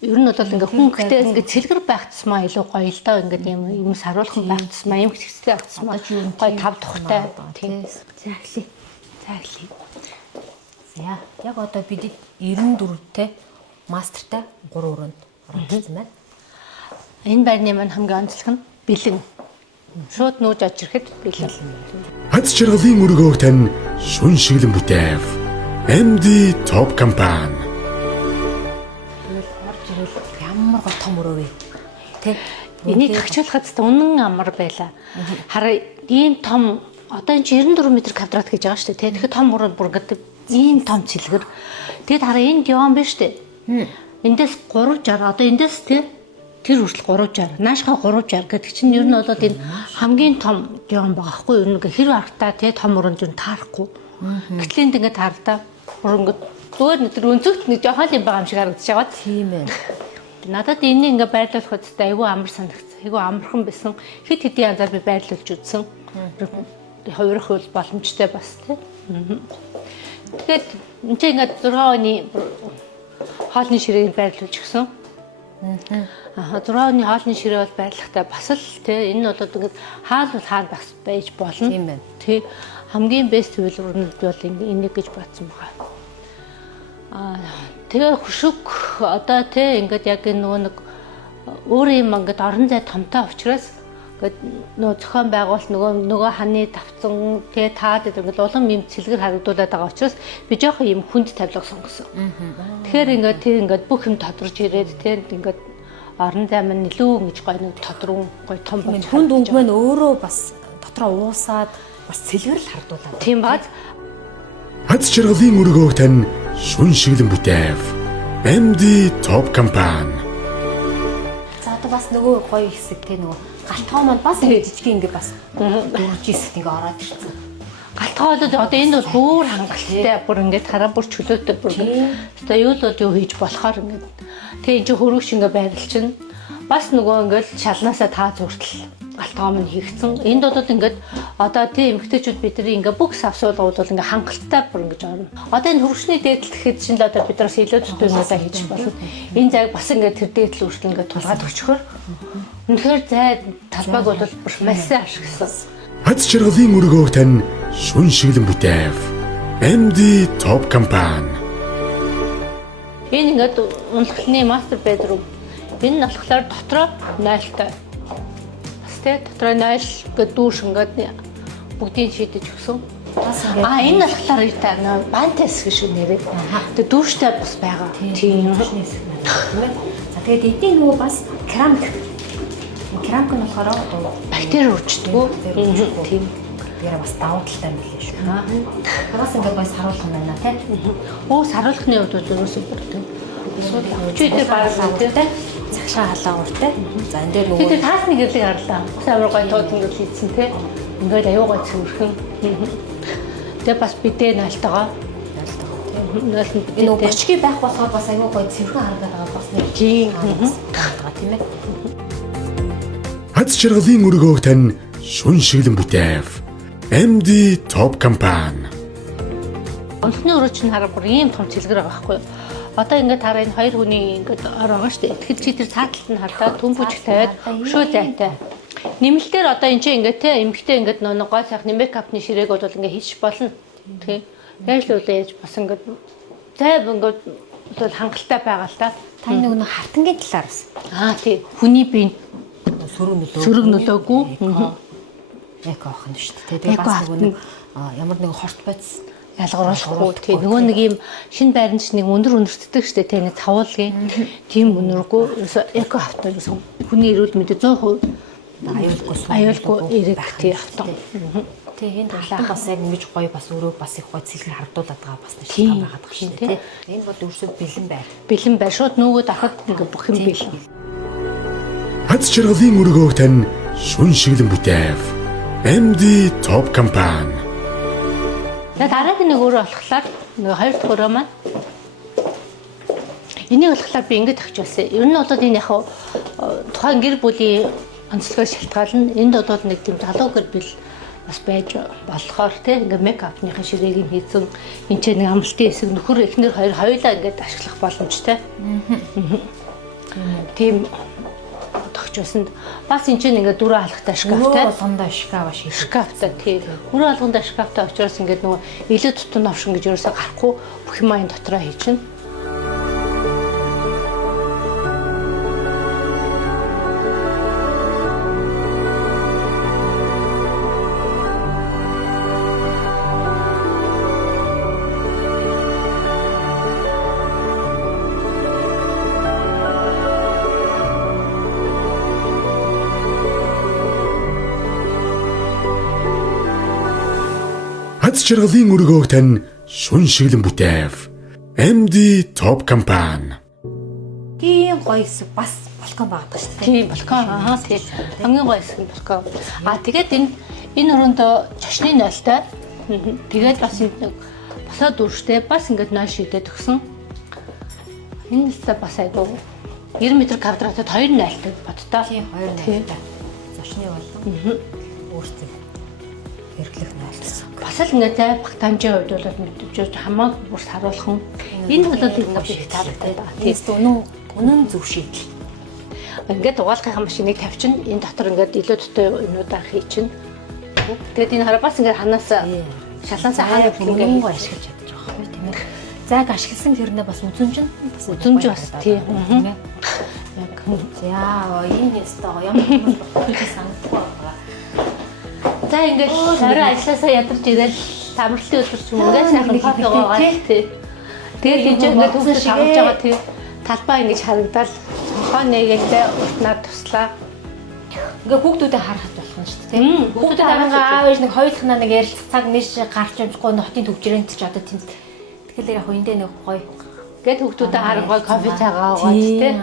Ер нь бол ингээ хүн ихтэй ингээ цэлгэр байх тусмаа илүү гоё л доо ингээ юм саруулхан байх тусмаа юм хэсэгтэй байх тусмаа гоё тав тухтай тийм. За эхлэе. За яг одоо бид 94-тэй мастертай 3 өрөөнд оролцсон байна. Энэ байрны маань хамгийн онцлог нь бэлэн. Шууд нүүж аж ирэхэд бэлэн. Аз жаргалын өргөөх тань шүн шиглэн бүтээв. MD Top Company. Ямар гоо том өрөө вэ? Тэ? Энийг тагчуулахад үнэн амар байла. Хараа ийм том одоо энэ 94 м квадрат гэж байгаа шүү дээ. Тэгэхээр том өрөө бүр гэдэг ийм том цэлгэр. Тэгэд хараа энэ дион биш үү? Эндээс 360 одоо эндээс тэр хүртэл 360. Наашгаа 360 гэдэг чинь ер нь бол энэ хамгийн том дион байгаа хгүй юу? Нэг хэрэг харахтаа том өрөөнд юу таарахгүй. Гэтэл энд ингээд таардаа бүр ингээд зүгээр нэг тэр өнцөгт нэг жоохон юм байгаа юм шиг харагдаж байгаа. Тийм ээ. Надад энийг ингээ байрлуулахад айгүй амар санагдсан. Айгүй амархан байсан. Хэд хэдийн янзаар би байрлуулж үзсэн. Хувирах хөл боломжтой бас тийм. Тэгээд энэ чинь ингээ 6 оны хоолны ширээг байрлуулж гисэн. 6 оны хоолны ширээ бол байрлахтаа бас л тийм энэ бол ингээ хаал бол хаал байж болно. Тийм байна. Тийм хамгийн бест үйлрүүнүүд бол энийг гэж бодсон байгаа. Тэгээ хөшөг одоо ингээд яг нөгөө нэг өөр юм ингээд орон зай томтой учраас ингээд нөгөө зохион байгуулалт нөгөө ханы тавцан таад ингээд улам юм цэлгэр харагдуулаад байгаа учраас би жоохон юм хүнд тавилга сонгосон. Тэгэхээр ингээд бүх юм тодорж ирээд ингээд орон зай маань илүү ингэж гоё нэг тодрон гоё том болж хүнд өнгө маань өөрөө бас дотроо уусаад бас цэлгэр л хардуулаад. Тийм бааз. Аз жаргалын өргөөх тань шүн шиглэн бүтээв. MD Top Company. За одоо бас нөгөө гоё хэсэг нөгөө галтгоо маань бас ингэ жижиг ингэ бас дөрвж хэсэгт ингэ ороод ирсэн. Галтгоо бол одоо энэ бол бүр хангалттай бүр ингээд хараа бүр чөлөөтэй бүр одоо юу л юу хийж болохоор ингээд тэгээ энэ хөрөг шингээ байрлалчин бас нөгөө ингээд шалнаасаа таа зүртэл галтгоо минь хийгдсэн. Энд бол ингээд одоо тийм эмгтээчүүд бидний ингээ бүх савсуулгууд бол ингээ хангалттай бүр ингэж орно. Одоо энэ хөргөчний дээдэл гэхэд чинь л одоо биднээс илүү төдөөсөө хийж болно. Энэ зайг бас ингээ тэр дээдэл үртэл ингээ тулгаад өчгөр. Үнэхээр зай талбайг бол бүр массаа ашигласан. Аз жаргалын өргөөх тань шүн шиглэн бүтээв. MD Top Company. Энэ ингээ унлаглын мастер бедрум. Энэ нь болохоор дотроо 0-тай. Дотроо 0 гэдэг дүүш ингээд бүгдийг шийдэж өгсөн. Энэ болохоор та бантес гэж нэрээ. Тэгээ дүүштэй бас байгаа. Тийм. За тэгээд эдийн нөгөө бас керамик. Керамик нь болохоор бактери үрждэггүй. Тийм. Тэгэхээр бас давуу талтай юм билээ шүү. Хараас ингээд бас харуулах юм байна тий. Саруулхны хувьд бол ерөөсөө бүр тийм. Өчигдөр бараг тий. Цагшаа халаа уртай. За энэ дээр нөгөө тэгээд таасны гэрлийг харлаа. Амар гоё тууд ингээд хийдсэн тий. Ингээд аюу гой цэвэрхэн. Тэгээ бас бидээ налтагаа. Энэ бочки байх болохоор бас аюу гой цэвэрхэн харагдаад байгаа бас нэг тийм байгаа тийм ээ. Аз жаргалын өргөөх тань шүн шиглэн бүтээв. MD Top Company. Онцны өрөө чинь хараа бүр ийм том цэлгэр байгаа байхгүй юу? Одоо ингээд хараа энэ хоёр хүний ингээд ор байгаа шүү дээ. Тэгэхээр чи тэр цааталт нь харлаа төмбөж тавиад өшөө зайтай. Нэмэлтээр одоо энэ чинь ингээд эмхтэй ингээд нөгөө гой сайхны мейкапны ширээг бол ингээд хийж болно. Тийм. Яаж л үлээж бас ингээд зай ингээд бол хангалттай байгаа л та. Та нэг хартангийн талаар бас. Тийм. Хүний бие сөрөг нөлөөгүй. Эко ах нь шүү дээ. Тэгээ бас нэг ямар нэг хорт байц ялгаруулахгүй. Тэгээ нөгөө нэг юм шинэ байранд нэг өнөртдөг штэ тэ нэг цавуулгийн тийм өнөргүй эко авто гэсэн хүний эрүүл мэндийн 100% аюулгүй эрэг тий авто. Тэгээ энэ талаа бас яг ингэж гоё бас өөрөө бас их гоё цэлгэр хардуулаад байгаа бас нэг шалтгаан байгаа дах шүү дээ. Энэ бол өөрсөд бэлэн байр. Бэлэн байр шууд нөгөөд ахад ингээ бүх юм бэлэн. Аз жаргалын өргөөх тань шүн шиглэн бүтээв. MD Top Company. Тэгээд дараагийн нэг өөрөө болохоор нэг хоёр дахь өрөө маань энийг болохоор би ингэж тагчулсан. Ер нь бол энэ яг тухайн гэр бүлийн онцлогоо шалтгаална. Энд бол нэг тийм залуу гэр бүл бас байж болохоор тийм ингээ мейкапныхаа ширээг нь хийсэн. Энд чинь нэг амралтын хэсэг нөхөр эхнэр хоёулаа ингээд ашиглах боломжтой. Тийм тогтчихсонд бас энэ чинь ингээд дөрөв алхахтай шкафтай. Өрөө болгондоо шкаф шийдэх. Шкафтай тийм. Өрөө алгандаа шкафтай очроос ингээд нөгөө илүү тутун овшин гэж ерөөсөө гарахгүй бүх юм айн дотроо хийчихнэ. Хац жаргалын өргөөг тань шүн шиглэн бүтээв. MD Top Company. Тийм гоё бас балкон багтдаг шүү дээ. Тийм балкон тийм. Хамгийн гоё хэсэг нь балкон. Тэгээд энэ өрөөнд чашны нойлтой. Тэгээд бас энэ босоод дүрштэй бас ингээд нойл шийдээд өгсөн. Энэ нэстэ бас айгүй 90 м квадратад 2 нойлтой бодтоо. Тийм 2 нойлтой. Зочны болон өөртөө хэрэглэх нойлтой. Бас л ингээд багтаамжийн хувьд бол мэдээж хамаагүй бүр саруулхан. Энэ бол их таалагддаг байна. Тийм үнэн зөв шийдэл. Ингээд угаалгын машиныг тавьчин энэ дотор ингээд илүү төтэй юмудаа хийчин. Тэгээд энэ хараа бас ингээд ханаас шалаансаа хаана ингээд ашиглаж чадчих واخ тийм ээ. Зайг ашигласан хэрнээ бас үзүнж бас бас тийм. Яг яа энэ ястаа ямар санагдахгүй байна. За ингээд орой ажилласаа ядарч ирэл тамралтын өдөр ч юм ингээд сайхан байгаа тий. Тэгээд энэ ингээд төгсөж шагнаж байгаа тий. Талбай ингэж харагдаад хоо нэгэндээ уртнаар туслаа. Ингээ хүүхдүүдэд харахад болох нь шүү дээ. Хүүхдүүд арангаа аав ээж нэг хоёулахнаа нэг ярилцах цаг нэш гарч амжихгүй нотын төвчрэнт ч одоо тийм. Тэгэхээр яг эндээ нэг гоё. Гэт хүүхдүүдэд харангуй кофе цайгаа уугаад тий.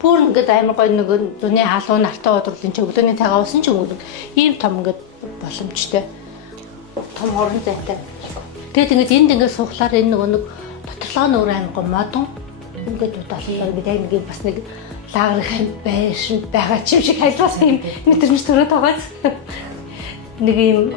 Бүр ингээд амар гоё нэг дүний халуун нартай удруулын чи өглөөний цагаа уусан ч өнгө ийм том ингээд боломжтой. Том хорон зайтай. Тэгээд ингээд энд ингээд суухлаар энэ нэг доторлоо нөр амар гоё модон ингээд удааллаа ингээд нэг бас нэг лаграх байшин байгаа ч юм шиг хайлгаас юм мэдрэмж төрөөд байгааз. Нэг юм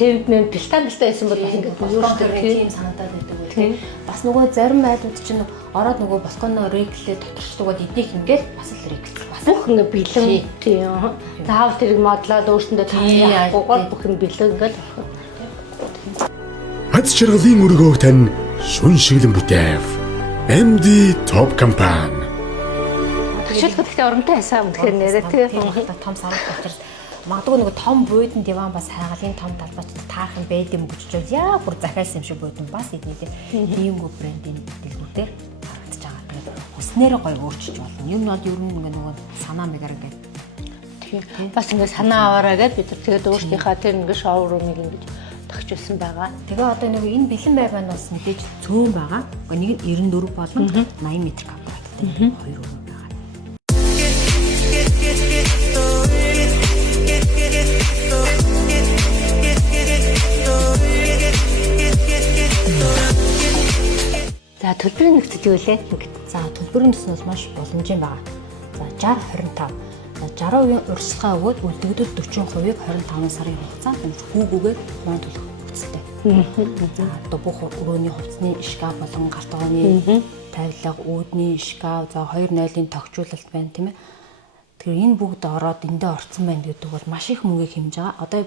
тэвмэн бэлтан байсан бол бас ингээд өөртөө тийм санагдаад байдаг үү тийм. Бас нөгөө зарим айлууд чинь ороод нөгөө балконоо реглээ доторчдогод эднийх ингээд бас л реглэх бас бүх ингээд бэлэн тийм. Заавал тэрийг модлоод өөртөндөө таахгүйгээр бүх юм бэлэн ингээд Хац жаргалын өргөөг тань шүн шиглэн бүтээв. MD Top Company. Төшөлтөд оромтой хайсаа үнэхээр нэрээ тийм. Том саралт учраас магадгүй нөгөө том буудан диван бас хайгалын том талбайч таах юм байд юм гэж бодож яа бүр захиалсан юм шиг буудан бас эднийдээ иймгүй брендийн дэлгүүрээр харагдаж байгаа. Тэгээд хүснээрээ гоё өөрчилж болно. Юм нь ер нь нөгөө санаа мэгэр ингээд тийм. Бас ингээд санаа аваараа гээд бид тэгээд өөрсдийнхээ тэр ингээд шоурумыг ингээд тогтчихсан байгаа. Тэгээ одоо нөгөө энэ бэлэн байр маань бас мэдээж цөөн байгаа. Нэг нь 94 болон 80 м квадраттай хоёр өрөө байгаа. За төлбөрийн нөхцөл юу вэ? За төлбөрийн нөхцөл бол маш боломжийн байгаа. За 60-25. За 60% урьдчилгаа өгөөд үлдэгдэл 40%-ийг 25 сарын хугацаанд хүүгүүгээр маань төлөх нөхцөлтэй. За одоо бүх өрөөний хувцсны шкаф болон гартгооны тавилга, үүдний шкаф, за 2.0-ийн тогтчуулалт байна тийм ээ. Тэгэхээр энэ бүгд ороод эндээ орцсон байна гэдэг бол маш их мөнгө хэмж байгаа. Одоо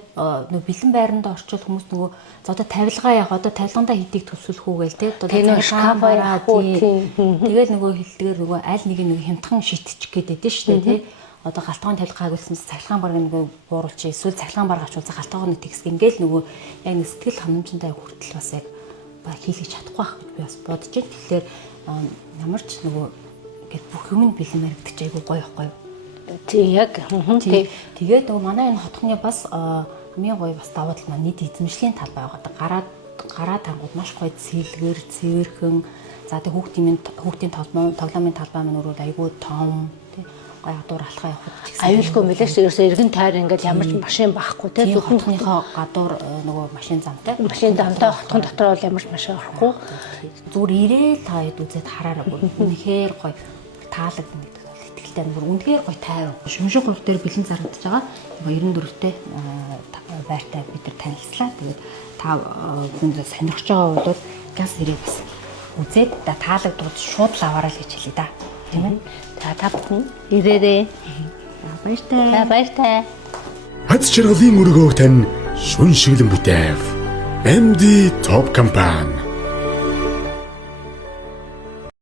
нөгөө бэлэн байранд орчвол хүмүүс нөгөө за одоо тавилгаа яг одоо тавилгандаа хэдийг төсөөлөх үү гээл тийм. Тэгээ шкаф аваад тэгэл нөгөө хилдгээр нөгөө аль нэг нь хямдхан шитчих гээд байдэн шүү дээ тийм. Одоо галтгаан тавилга агуулсан цахилгаан бараг нөгөө бууруулч эсвэл цахилгаан бараг авчулсан галтгааны текст ингээл нөгөө яг нэг сэтгэл ханамжтай хүртэл бас яг хийлгэж чадахгүй байх гэж би бас бодож байна. Тэгэхээр ямар ч нөгөө ингээд бүх юм нь бэлэн баригдчих айгүй гоё байхгүй юу? Тийм яг. Тэгээд нөгөө манай энэ хотхны бас хамгийн гоё бас давуу тал маань нийт эзэмшлийн талбай байгаа. Гараа тангууд маш гоё цэлгэр, цэвэрхэн. За тэг хүүхдийн тоглоомын талбай маань өөрөө айгүй том. Гоё гадуур алхаа явахд ч гэсэн аюулгүй мэлээш ерөөсөө эргэн тойр ингээд ямар ч машин байхгүй те зөвхөнхийнхөө гадуур нөгөө машин замтай. Машин замтай хотхон дотор бол ямар ч машин орохгүй. Зүгээр ирээл та хэд үзээд хараарай. Үнэхээр гоё таалагдана гэдэг бол итгэлтэй бүр үнэхээр гоё тайван. Шүмшиг гурав дээр бэлэн зарагдаж байгаа. 94-тэй байртай бид нар танилцлаа. Тэгээд та хүнд сонирхож байгаа бол газ хэрэг бас үзээд таалагдвал шууд л аваарай л гэж хэлээ да. Тийм ээ. За та бүхэн ирээрээ. Баяртай. За баяртай. Аз жаргалын өргөөг тань шүн шиглэн бүтэв. MD Top Company